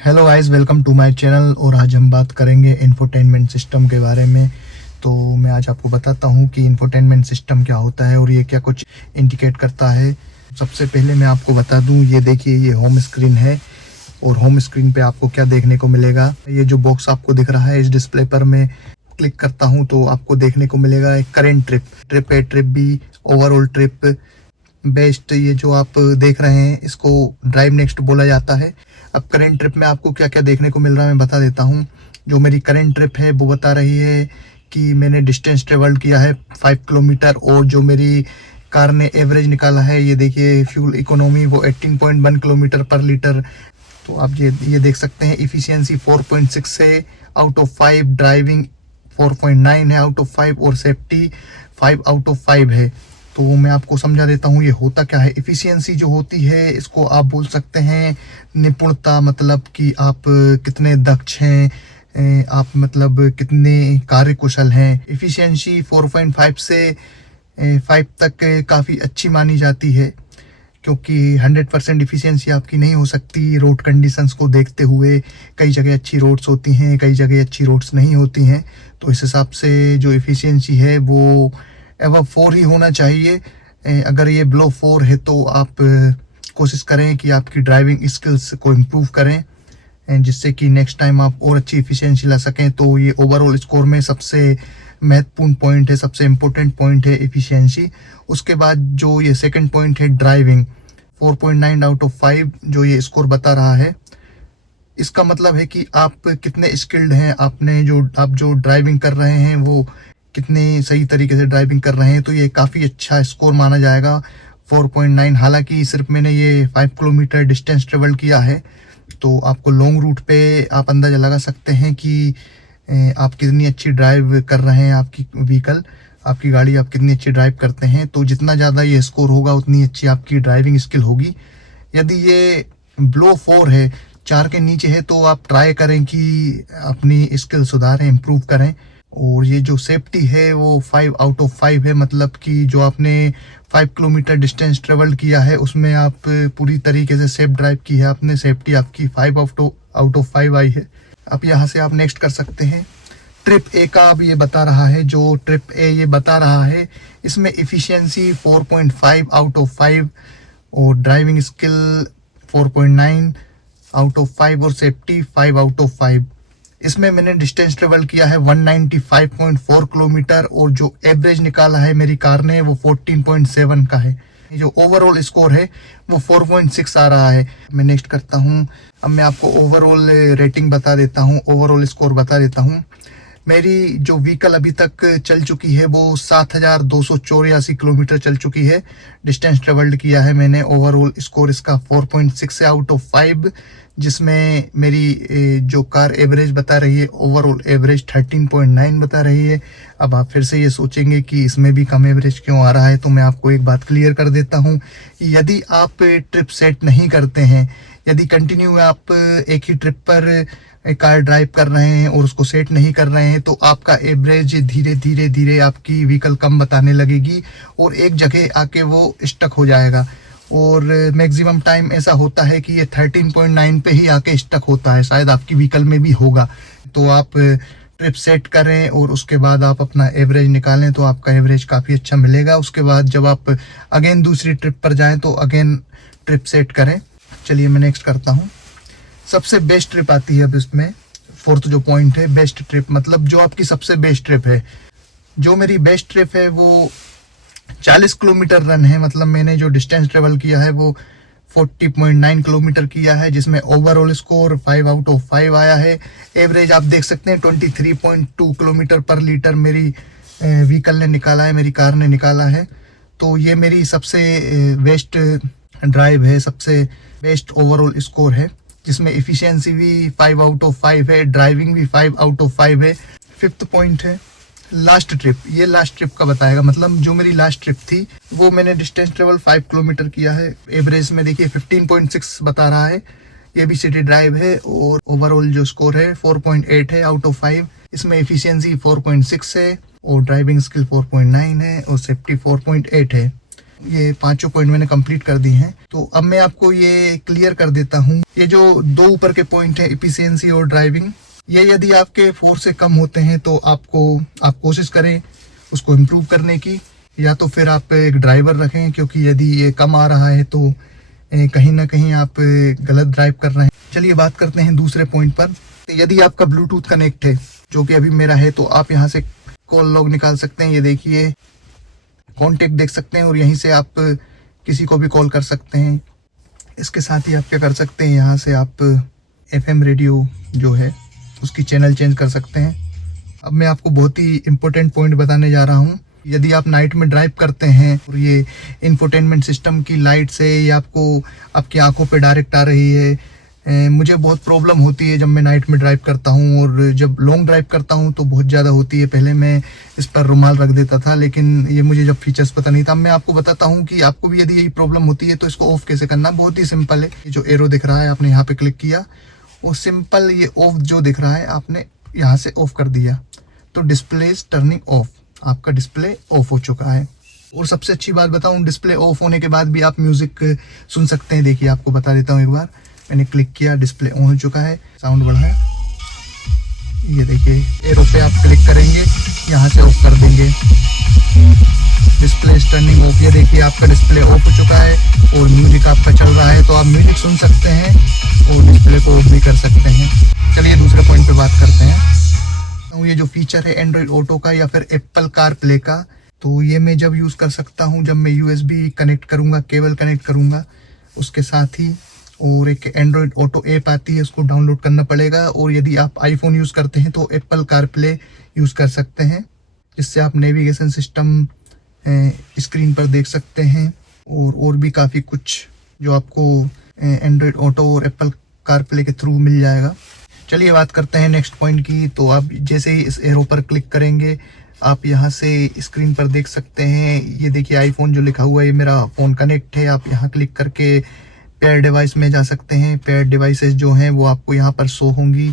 Hello guys, welcome to my channel. और आज हम बात करेंगे इंफोटेनमेंट सिस्टम के बारे में। तो मैं आज आपको बताता हूं कि इंफोटेनमेंट सिस्टम क्या होता है और ये क्या कुछ इंडिकेट करता है। सबसे पहले मैं आपको बता दूं, ये देखिए, ये होम स्क्रीन है और होम स्क्रीन पे आपको क्या देखने को मिलेगा। ये जो बॉक्स आपको दिख रहा है इस डिस्प्ले पर, मैं क्लिक करता हूँ तो आपको देखने को मिलेगा एक current trip A, trip B, overall trip, best. ये जो आप देख रहे हैं इसको ड्राइव नेक्स्ट बोला जाता है। अब करेंट ट्रिप में आपको क्या क्या देखने को मिल रहा है मैं बता देता हूँ। जो मेरी करेंट ट्रिप है वो बता रही है कि मैंने डिस्टेंस ट्रेवल किया है 5 किलोमीटर, और जो मेरी कार ने एवरेज निकाला है, ये देखिए, फ्यूल इकोनॉमी वो 18.1 किलोमीटर पर लीटर। तो आप ये देख सकते हैं, इफिशियंसी 4.6 है आउट ऑफ 5, ड्राइविंग 4.9 है आउट ऑफ 5, और सेफ्टी 5 आउट ऑफ 5 है। तो मैं आपको समझा देता हूँ ये होता क्या है। इफिशियंसी जो होती है इसको आप बोल सकते हैं निपुणता, मतलब कि आप कितने दक्ष हैं, आप मतलब कितने कार्यकुशल हैं। इफिशियंसी 4.5 से 5 तक काफ़ी अच्छी मानी जाती है, क्योंकि 100% इफिशियंसी आपकी नहीं हो सकती रोड कंडीशंस को देखते हुए। कई जगह अच्छी रोड्स होती हैं, कई जगह अच्छी रोड्स नहीं होती हैं। तो इस हिसाब से जो इफिशियंसी है वो एवं 4 ही होना चाहिए। अगर ये बिलो 4 है तो आप कोशिश करें कि आपकी ड्राइविंग स्किल्स को इम्प्रूव करें, जिससे कि नेक्स्ट टाइम आप और अच्छी इफिशियंसी ला सकें। तो ये ओवरऑल स्कोर में सबसे महत्वपूर्ण पॉइंट है, सबसे इम्पोर्टेंट पॉइंट है इफिशियंसी। उसके बाद जो ये सेकंड पॉइंट है ड्राइविंग, 4.9 आउट ऑफ 5 जो ये स्कोर बता रहा है, इसका मतलब है कि आप कितने स्किल्ड हैं, आप जो ड्राइविंग कर रहे हैं वो कितने सही तरीके से ड्राइविंग कर रहे हैं। तो ये काफ़ी अच्छा स्कोर माना जाएगा 4.9। हालांकि सिर्फ मैंने ये 5 किलोमीटर डिस्टेंस ट्रेवल किया है, तो आपको लॉन्ग रूट पे आप अंदाज़ा लगा सकते हैं कि आप कितनी अच्छी ड्राइव कर रहे हैं, आपकी व्हीकल, आपकी गाड़ी आप कितनी अच्छी ड्राइव करते हैं। तो जितना ज़्यादा ये स्कोर होगा उतनी अच्छी आपकी ड्राइविंग स्किल होगी। यदि ये बिलो 4 है, 4 के नीचे है, तो आप ट्राई करें कि अपनी स्किल सुधारें, इम्प्रूव करें। और ये जो सेफ्टी है वो 5 आउट ऑफ 5 है, मतलब कि जो आपने 5 किलोमीटर डिस्टेंस ट्रेवल किया है उसमें आप पूरी तरीके से सेफ ड्राइव की है आपने। सेफ्टी आपकी 5 आउट ऑफ 5 आई है। अब यहाँ से आप नेक्स्ट कर सकते हैं। ट्रिप ए का अब ये बता रहा है, जो ट्रिप ए ये बता रहा है इसमें इफिशियंसी 4.5 आउट ऑफ 5, और ड्राइविंग स्किल 4.9 आउट ऑफ 5, और सेफ्टी 5 आउट ऑफ 5। इसमें मैंने डिस्टेंस ट्रेवल किया है 195.4 किलोमीटर, और जो एवरेज निकाला है मेरी कार ने वो 14.7 का है। जो ओवरऑल स्कोर है वो 4.6 आ रहा है। मैं नेक्स्ट करता हूँ। अब मैं आपको ओवरऑल रेटिंग बता देता हूँ, ओवरऑल स्कोर बता देता हूँ। मेरी जो व्हीकल अभी तक चल चुकी है वो 7,284 किलोमीटर चल चुकी है, डिस्टेंस ट्रेवल्ड किया है मैंने। ओवरऑल स्कोर इसका 4.6 है आउट ऑफ 5, जिसमें मेरी जो कार एवरेज बता रही है, ओवरऑल एवरेज 13.9 बता रही है। अब आप फिर से ये सोचेंगे कि इसमें भी कम एवरेज क्यों आ रहा है, तो मैं आपको एक बात क्लियर कर देता हूँ। यदि आप ट्रिप सेट नहीं करते हैं, यदि कंटिन्यू आप एक ही ट्रिप पर कार ड्राइव कर रहे हैं और उसको सेट नहीं कर रहे हैं, तो आपका एवरेज धीरे धीरे धीरे आपकी व्हीकल कम बताने लगेगी और एक जगह आके वो स्टक हो जाएगा। और मैक्सिमम टाइम ऐसा होता है कि ये 13.9 पे ही आके स्टक होता है, शायद आपकी व्हीकल में भी होगा। तो आप ट्रिप सेट करें और उसके बाद आप अपना एवरेज निकालें, तो आपका एवरेज काफ़ी अच्छा मिलेगा। उसके बाद जब आप अगेन दूसरी ट्रिप पर जाएं तो अगेन ट्रिप सेट करें। चलिए मैं नेक्स्ट करता हूँ। सबसे बेस्ट ट्रिप आती है अब इसमें, फोर्थ जो पॉइंट है, बेस्ट ट्रिप, मतलब जो आपकी सबसे बेस्ट ट्रिप है। जो मेरी बेस्ट ट्रिप है वो 40 किलोमीटर रन है, मतलब मैंने जो डिस्टेंस ट्रेवल किया है वो 40.9 किलोमीटर किया है, जिसमें ओवरऑल स्कोर 5 आउट ऑफ 5 आया है। एवरेज आप देख सकते हैं 23.2 किलोमीटर पर लीटर मेरी व्हीकल ने निकाला है, मेरी कार ने निकाला है। तो ये मेरी सबसे बेस्ट ड्राइव है, सबसे बेस्ट ओवरऑल स्कोर है, जिसमें इफिशियंसी भी 5 आउट ऑफ 5 है, ड्राइविंग भी 5 आउट ऑफ 5 है। फिफ्थ पॉइंट है लास्ट ट्रिप। ये लास्ट ट्रिप का बताएगा, मतलब जो मेरी लास्ट ट्रिप थी वो मैंने डिस्टेंस ट्रेवल 5 किलोमीटर किया है। एवरेज में देखिए 15.6 बता रहा है, ये भी सिटी ड्राइव है, और ओवरऑल जो स्कोर है 4.8 है आउट ऑफ 5। इसमें इफिशियंसी 4.6 है, और ड्राइविंग स्किल 4.9 है, और सेफ्टी 4.8 है। ये 5 पॉइंट मैंने कंप्लीट कर दी हैं। तो अब मैं आपको ये क्लियर कर देता हूँ। ये जो 2 ऊपर के पॉइंट है, एफिशिएंसी और ड्राइविंग, ये यदि आपके 4 से कम होते हैं तो आप कोशिश करें उसको इम्प्रूव करने की, या तो फिर आप एक ड्राइवर रखें, क्योंकि यदि ये कम आ रहा है तो कहीं ना कहीं आप गलत ड्राइव कर रहे हैं। चलिए बात करते हैं दूसरे पॉइंट पर। यदि आपका ब्लूटूथ कनेक्ट है, जो कि अभी मेरा है, तो आप यहाँ से कॉल लॉग निकाल सकते हैं। ये देखिए कॉन्टेक्ट देख सकते हैं और यहीं से आप किसी को भी कॉल कर सकते हैं। इसके साथ ही आप क्या कर सकते हैं, यहाँ से आप FM रेडियो जो है उसकी चैनल चेंज कर सकते हैं। अब मैं आपको बहुत ही इम्पोर्टेंट पॉइंट बताने जा रहा हूँ। यदि आप नाइट में ड्राइव करते हैं और ये इंफोटेनमेंट सिस्टम की लाइट से ये आपको आपकी आंखों पे डायरेक्ट आ रही है, मुझे बहुत प्रॉब्लम होती है जब मैं नाइट में ड्राइव करता हूँ, और जब लॉन्ग ड्राइव करता हूँ तो बहुत ज़्यादा होती है। पहले मैं इस पर रुमाल रख देता था, लेकिन ये मुझे जब फीचर्स पता नहीं था। मैं आपको बताता हूँ कि आपको भी यदि यही प्रॉब्लम होती है तो इसको ऑफ कैसे करना। बहुत ही सिंपल है। ये जो एरो दिख रहा है, आपने यहाँ पे क्लिक किया और सिंपल ये ऑफ जो दिख रहा है आपने यहाँ से ऑफ कर दिया, तो डिस्प्ले इज टर्निंग ऑफ, आपका डिस्प्ले ऑफ हो चुका है। और सबसे अच्छी बात बताऊं, डिस्प्ले ऑफ होने के बाद भी आप म्यूजिक सुन सकते हैं। देखिए आपको बता देता हूं, एक बार मैंने क्लिक किया, डिस्प्ले ऑन हो चुका है, साउंड बढ़ाया, ये देखिए एरो पे आप क्लिक करेंगे, यहाँ से ऑफ कर देंगे, डिस्प्ले इज टर्निंग ऑफ। ये देखिए आपका डिस्प्ले ऑफ हो चुका है और म्यूजिक आपका चल रहा है, तो आप म्यूजिक सुन सकते हैं और डिस्प्ले को ऑफ भी कर सकते हैं। चलिए दूसरे पॉइंट पे बात करते हैं। ये जो फीचर है एंड्रॉइड ऑटो का या फिर एप्पल कार प्ले का, तो ये मैं जब यूज़ कर सकता हूँ जब मैं USB कनेक्ट करूँगा, केबल कनेक्ट करूँगा उसके साथ ही। और एक एंड्रॉइड ऑटो ऐप आती है, उसको डाउनलोड करना पड़ेगा। और यदि आप आईफोन यूज़ करते हैं तो एप्पल कार प्ले यूज़ कर सकते हैं, जिससे आप नेविगेशन सिस्टम स्क्रीन पर देख सकते हैं और भी काफ़ी कुछ जो आपको एंड्रॉइड ऑटो और एप्पल कार प्ले के थ्रू मिल जाएगा। चलिए बात करते हैं नेक्स्ट पॉइंट की। तो आप जैसे ही इस एरो पर क्लिक करेंगे, आप यहाँ से स्क्रीन पर देख सकते हैं, ये देखिए आईफोन जो लिखा हुआ है, ये मेरा फ़ोन कनेक्ट है। आप यहाँ क्लिक करके पेयर डिवाइस में जा सकते हैं। पेयर डिवाइसेस जो हैं वो आपको यहाँ पर शो होंगी।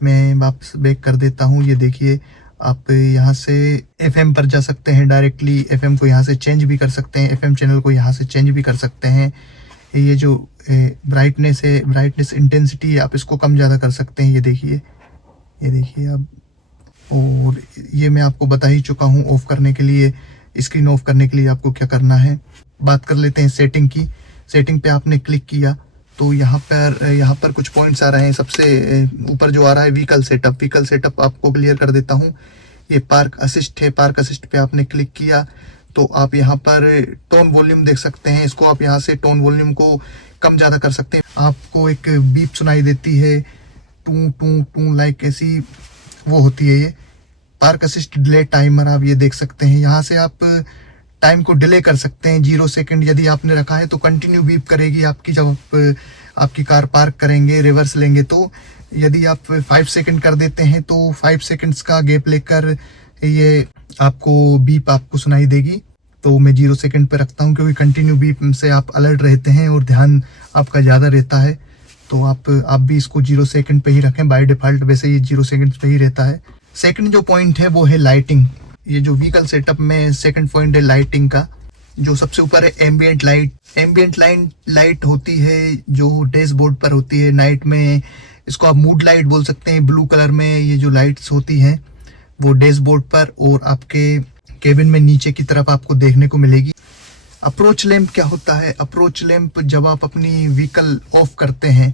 मैं वापस बैक कर देता हूँ। ये देखिए आप यहाँ से FM पर जा सकते हैं डायरेक्टली। FM को यहाँ से चेंज भी कर सकते हैं, FM चैनल को यहाँ से चेंज भी कर सकते हैं। ये जो ब्राइटनेस है, ब्राइटनेस इंटेंसिटी है, आप इसको कम ज़्यादा कर सकते हैं। ये देखिए अब, और ये मैं आपको बता ही चुका हूँ ऑफ़ करने के लिए, स्क्रीन ऑफ करने के लिए आपको क्या करना है। बात कर लेते हैं सेटिंग की। सेटिंग पे आपने क्लिक किया तो यहाँ पर कुछ पॉइंट्स आ रहे हैं। सबसे ऊपर जो आ रहा है व्हीकल सेटअप आपको क्लियर कर देता हूँ। ये पार्क असिस्ट है, पार्क असिस्ट पे आपने क्लिक किया तो आप यहाँ पर टोन वॉल्यूम देख सकते हैं। इसको आप यहाँ से टोन वॉल्यूम को कम ज़्यादा कर सकते हैं। आपको एक बीप सुनाई देती है, टू टू टू लाइक ऐसी वो होती है। ये पार्क असिस्ट डिले टाइमर आप ये देख सकते हैं। यहाँ से आप टाइम को डिले कर सकते हैं। 0 सेकंड यदि आपने रखा है तो कंटिन्यू बीप करेगी आपकी, जब आप आपकी कार पार्क करेंगे, रिवर्स लेंगे तो। यदि आप 5 सेकंड कर देते हैं तो 5 सेकंड्स का गैप लेकर ये आपको बीप आपको सुनाई देगी। तो मैं 0 सेकंड पे रखता हूँ, क्योंकि कंटिन्यू बीप से आप अलर्ट रहते हैं और ध्यान आपका ज़्यादा रहता है। तो आप भी इसको 0 सेकंड पे ही रखें। बाय डिफ़ॉल्ट वैसे ये 0 सेकंड पे ही रहता है। सेकंड जो पॉइंट है वो है लाइटिंग। ये जो व्हीकल सेटअप में सेकंड पॉइंट है लाइटिंग का। जो सबसे ऊपर है एम्बिएंट लाइट होती है जो डैशबोर्ड पर होती है नाइट में। इसको आप मूड लाइट बोल सकते हैं। ब्लू कलर में ये जो लाइट्स होती हैं वो डैशबोर्ड पर और आपके केबिन में नीचे की तरफ आपको देखने को मिलेगी। अप्रोच लैंप क्या होता है? अप्रोच लैंप जब आप अपनी व्हीकल ऑफ करते हैं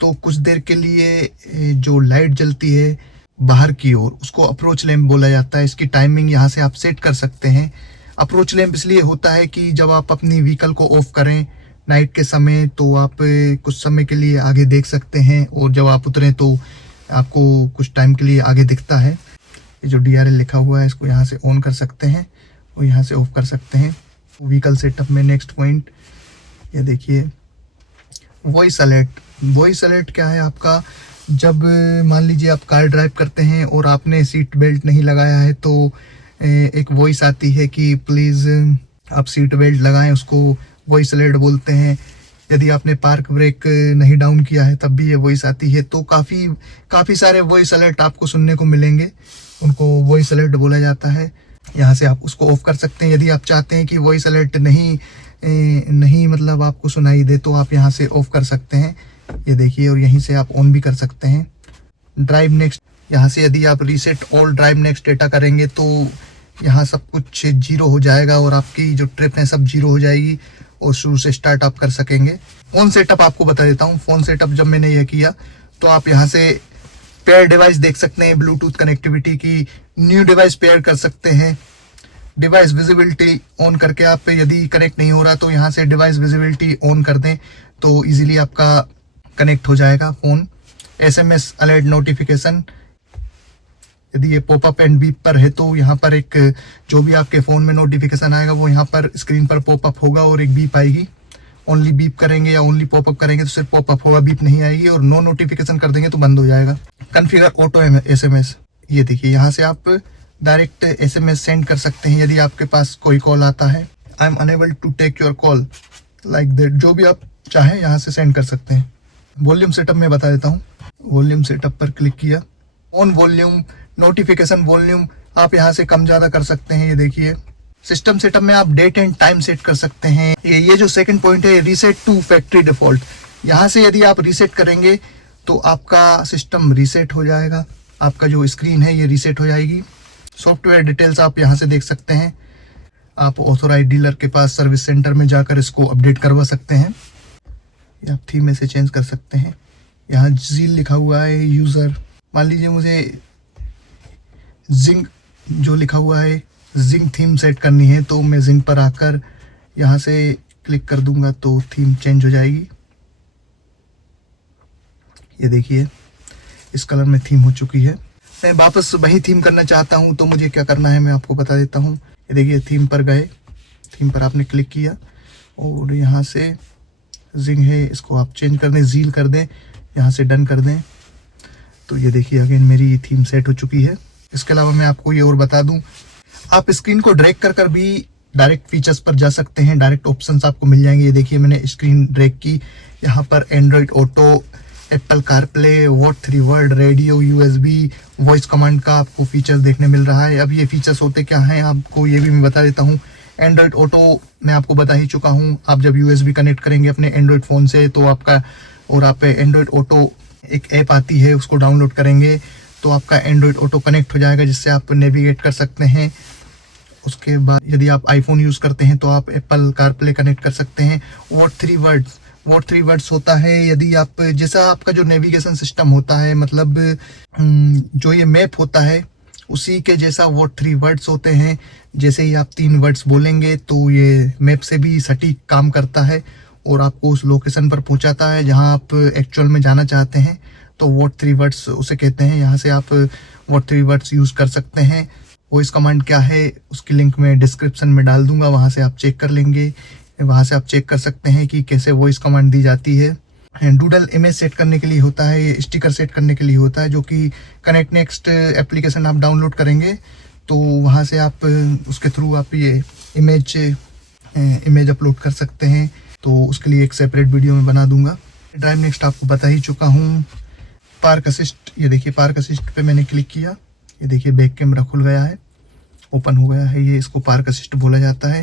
तो कुछ देर के लिए जो लाइट जलती है बाहर की ओर, उसको अप्रोच लैंप बोला जाता है। इसकी टाइमिंग यहाँ से आप सेट कर सकते हैं। अप्रोच लैंप इसलिए होता है कि जब आप अपनी व्हीकल को ऑफ करें नाइट के समय तो आप कुछ समय के लिए आगे देख सकते हैं, और जब आप उतरें तो आपको कुछ टाइम के लिए आगे दिखता है। ये जो DRL लिखा हुआ है इसको यहाँ से ऑन कर सकते हैं और यहाँ से ऑफ कर सकते हैं। व्हीकल सेटअप में नेक्स्ट पॉइंट ये देखिए, वॉइस अलर्ट क्या है आपका? जब मान लीजिए आप कार ड्राइव करते हैं और आपने सीट बेल्ट नहीं लगाया है तो एक वॉइस आती है कि प्लीज़ आप सीट बेल्ट लगाएं, उसको वॉइस अलर्ट बोलते हैं। यदि आपने पार्क ब्रेक नहीं डाउन किया है तब भी ये वॉइस आती है। तो काफ़ी सारे वॉइस अलर्ट आपको सुनने को मिलेंगे, उनको वॉइस अलर्ट बोला जाता है। यहाँ से आप उसको ऑफ कर सकते हैं। यदि आप चाहते हैं कि वॉइस अलर्ट नहीं नहीं मतलब आपको सुनाई दे तो आप यहाँ से ऑफ कर सकते हैं, ये देखिए, और यहीं से आप ऑन भी कर सकते हैं। ड्राइव नेक्स्ट, यहाँ से यदि आप reset all drive next data करेंगे तो यहाँ सब कुछ जीरो हो जाएगा और आपकी जो ट्रिप है सब जीरो हो जाएगी और शुरू से स्टार्ट आप कर सकेंगे। फ़ोन सेटअप आपको बता देता हूँ। फ़ोन सेटअप जब मैंने यह किया तो आप यहाँ से पेयर डिवाइस देख सकते हैं, ब्लूटूथ कनेक्टिविटी की, न्यू डिवाइस पेयर कर सकते हैं। डिवाइस विजिबिलिटी ऑन करके आप यदि कनेक्ट नहीं हो रहा तो यहाँ से डिवाइस विजिबिलिटी ऑन कर दें तो इजीली आपका कनेक्ट हो जाएगा फ़ोन। SMS अलर्ट नोटिफिकेशन, यदि ये पॉपअप एंड बीप पर है तो यहाँ पर एक जो भी आपके फ़ोन में नोटिफिकेशन आएगा वो यहाँ पर स्क्रीन पर पॉपअप होगा और एक बीप आएगी। ओनली बीप करेंगे या ओनली पॉपअप करेंगे तो सिर्फ पॉपअप होगा, बीप नहीं आएगी, और नो नोटिफिकेशन कर देंगे तो बंद हो जाएगा। कॉन्फ़िगर ऑटो SMS, ये देखिए यहाँ से आप डायरेक्ट SMS सेंड कर सकते हैं यदि आपके पास कोई कॉल आता है। I am unable to take your call, like that, जो भी आप चाहें यहाँ से सेंड कर सकते हैं। वॉल्यूम सेटअप में बता देता हूँ। वॉल्यूम सेटअप पर क्लिक किया, ऑन वॉल्यूम, नोटिफिकेशन वॉल्यूम आप यहाँ से कम ज़्यादा कर सकते हैं, ये देखिए। सिस्टम सेटअप में आप डेट एंड टाइम सेट कर सकते हैं। ये जो सेकंड पॉइंट है, रीसेट टू फैक्ट्री डिफॉल्ट, यहाँ से यदि आप रीसेट करेंगे तो आपका सिस्टम रीसेट हो जाएगा, आपका जो स्क्रीन है ये रीसेट हो जाएगी। सॉफ्टवेयर डिटेल्स आप यहाँ से देख सकते हैं। आप ऑथोराइज डीलर के पास सर्विस सेंटर में जाकर इसको अपडेट करवा सकते हैं, या आप थीम में से चेंज कर सकते हैं। यहाँ जील लिखा हुआ है, यूज़र, मान लीजिए मुझे जिंक जो लिखा हुआ है जिंक थीम सेट करनी है तो मैं जिंक पर आकर यहाँ से क्लिक कर दूंगा तो थीम चेंज हो जाएगी। ये देखिए इस कलर में थीम हो चुकी है। मैं वापस वही थीम करना चाहता हूँ तो मुझे क्या करना है मैं आपको बता देता हूँ। ये देखिए थीम पर गए, थीम पर आपने क्लिक किया और यहाँ से जिंक है इसको आप चेंज कर दें, जील कर दें, यहाँ से डन कर दें तो ये देखिए अगेन मेरी थीम सेट हो चुकी है। इसके अलावा मैं आपको ये और बता दूं, आप स्क्रीन को ड्रैग कर भी डायरेक्ट फीचर्स पर जा सकते हैं, डायरेक्ट ऑप्शंस आपको मिल जाएंगे। ये देखिए मैंने स्क्रीन ड्रैग की, यहाँ पर Android auto, Apple CarPlay, what 3 word, radio, USB, voice command का आपको फीचर्स देखने मिल रहा है। अब ये फीचर्स होते क्या हैं आपको ये भी मैं बता देता हूँ। एंड्रॉइड ऑटो मैं आपको बता ही चुका हूँ, आप जब USB कनेक्ट करेंगे अपने एंड्रॉइड फ़ोन से तो आपका, और आप एंड्रॉइड ऑटो एक ऐप आती है उसको डाउनलोड करेंगे तो आपका एंड्रॉइड ऑटो कनेक्ट हो जाएगा जिससे आप नेविगेट कर सकते हैं। उसके बाद यदि आप आईफोन यूज़ करते हैं तो आप एप्पल कारप्ले कनेक्ट कर सकते हैं। वॉट 3 वर्ड्स होता है यदि आप, जैसा आपका जो नेविगेशन सिस्टम होता है, मतलब जो ये मैप होता है उसी के जैसा वॉट 3 वर्ड्स होते हैं। जैसे ही आप 3 वर्ड्स बोलेंगे तो ये मैप से भी सटीक काम करता है और आपको उस लोकेशन पर पहुंचाता है जहां आप एक्चुअल में जाना चाहते हैं। तो वॉट 3 वर्ड्स उसे कहते हैं। यहाँ से आप वॉट 3 वर्ड्स यूज़ कर सकते हैं। वॉइस कमांड क्या है उसकी लिंक मैं डिस्क्रिप्शन में डाल दूंगा, वहाँ से आप चेक कर लेंगे। वहाँ से आप चेक कर सकते हैं कि कैसे वॉइस कमांड दी जाती है। डूडल इमेज सेट करने के लिए होता है, ये स्टिकर सेट करने के लिए होता है, जो कि कनेक्ट नेक्स्ट एप्लीकेशन आप डाउनलोड करेंगे तो वहाँ से आप उसके थ्रू आप ये इमेज अपलोड कर सकते हैं। तो उसके लिए एक सेपरेट वीडियो में बना दूंगा। ड्राइव नेक्स्ट आपको बता ही चुका हूँ। पार्क असिस्ट, ये देखिए पार्क असिस्ट पे मैंने क्लिक किया, ये देखिए बैक कैमरा खुल गया है, ओपन हो गया है। ये इसको पार्क असिस्ट बोला जाता है।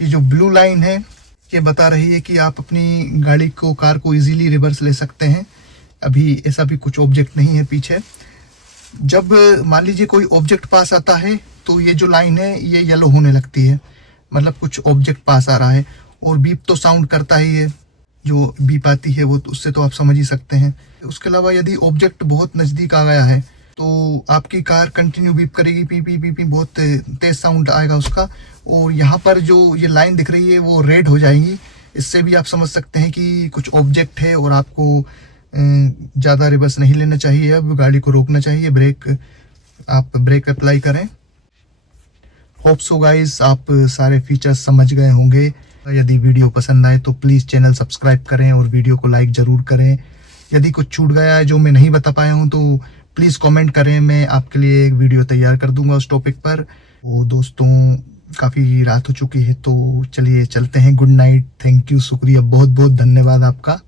ये जो ब्लू लाइन है ये बता रही है कि आप अपनी गाड़ी को, कार को इजीली रिवर्स ले सकते हैं। अभी ऐसा भी कुछ ऑब्जेक्ट नहीं है पीछे। जब मान लीजिए कोई ऑब्जेक्ट पास आता है तो ये जो लाइन है ये येलो होने लगती है, मतलब कुछ ऑब्जेक्ट पास आ रहा है। और बीप तो साउंड करता ही है, जो बीप आती है वो, उससे तो आप समझ ही सकते हैं। उसके अलावा यदि ऑब्जेक्ट बहुत नज़दीक आ गया है तो आपकी कार कंटिन्यू बीप करेगी, पी पी पी पी, बहुत तेज साउंड आएगा उसका। और यहाँ पर जो ये लाइन दिख रही है वो रेड हो जाएगी। इससे भी आप समझ सकते हैं कि कुछ ऑब्जेक्ट है और आपको ज़्यादा रिवर्स नहीं लेना चाहिए, अब गाड़ी को रोकना चाहिए, आप ब्रेक अप्लाई करें। होप सो गाइस आप सारे फीचर्स समझ गए होंगे। यदि वीडियो पसंद आए तो प्लीज़ चैनल सब्सक्राइब करें और वीडियो को लाइक ज़रूर करें। यदि कुछ छूट गया है जो मैं नहीं बता पाया हूँ तो प्लीज़ कमेंट करें, मैं आपके लिए एक वीडियो तैयार कर दूंगा उस टॉपिक पर। तो दोस्तों काफ़ी रात हो चुकी है तो चलिए चलते हैं। गुड नाइट, थैंक यू, शुक्रिया, बहुत बहुत धन्यवाद आपका।